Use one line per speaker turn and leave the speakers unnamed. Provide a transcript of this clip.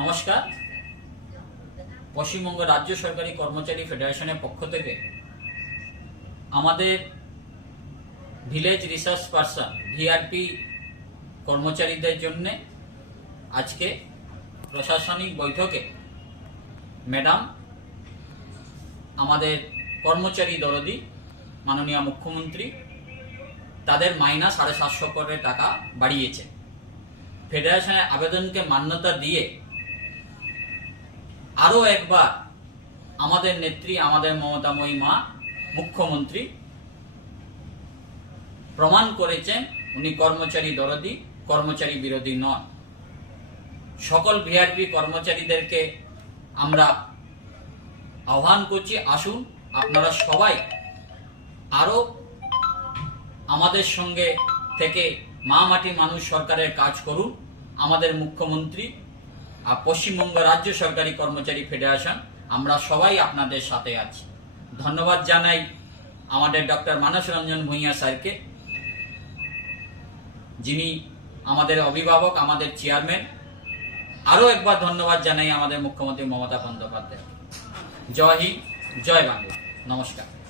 নমস্কার। পশ্চিমবঙ্গ রাজ্য সরকারি কর্মচারী ফেডারেশনের পক্ষ থেকে আমাদের ভিলেজ রিসার্চ পার্সন, ভিআরপি কর্মচারীদের জন্য আজকে প্রশাসনিক বৈঠকে ম্যাডাম, আমাদের কর্মচারী দরদি, মাননীয় মুখ্যমন্ত্রী, তাদের মাইনা সাড়ে সাতশো করে টাকা বাড়িয়েছে। ফেডারেশনের আবেদনকে মান্যতা দিয়ে আরও একবার আমাদের নেত্রী, আমাদের মমতাময়ী মা মুখ্যমন্ত্রী প্রমাণ করেছেন, উনি কর্মচারী দরদি, কর্মচারী বিরোধী নন। সকল ভিআরপি কর্মচারীদেরকে আমরা আহ্বান করছি, আসুন আপনারা সবাই আরও আমাদের সঙ্গে থেকে মা মাটি মানুষ সরকারের কাজ করুন। আমাদের মুখ্যমন্ত্রী পশ্চিমবঙ্গ রাজ্য সরকারি কর্মচারী ফেডারেশন, আমরা সবাই আপনাদের সাথে আছি। ধন্যবাদ জানাই আমাদের ডক্টর মানস রঞ্জন ভূঁইয়া স্যারকে, যিনি আমাদের অভিভাবক, আমাদের চেয়ারম্যান। আরও একবার ধন্যবাদ জানাই আমাদের মুখ্যমন্ত্রী মমতা বন্দ্যোপাধ্যায় জয় হিন্দ, জয় বাংলা। নমস্কার।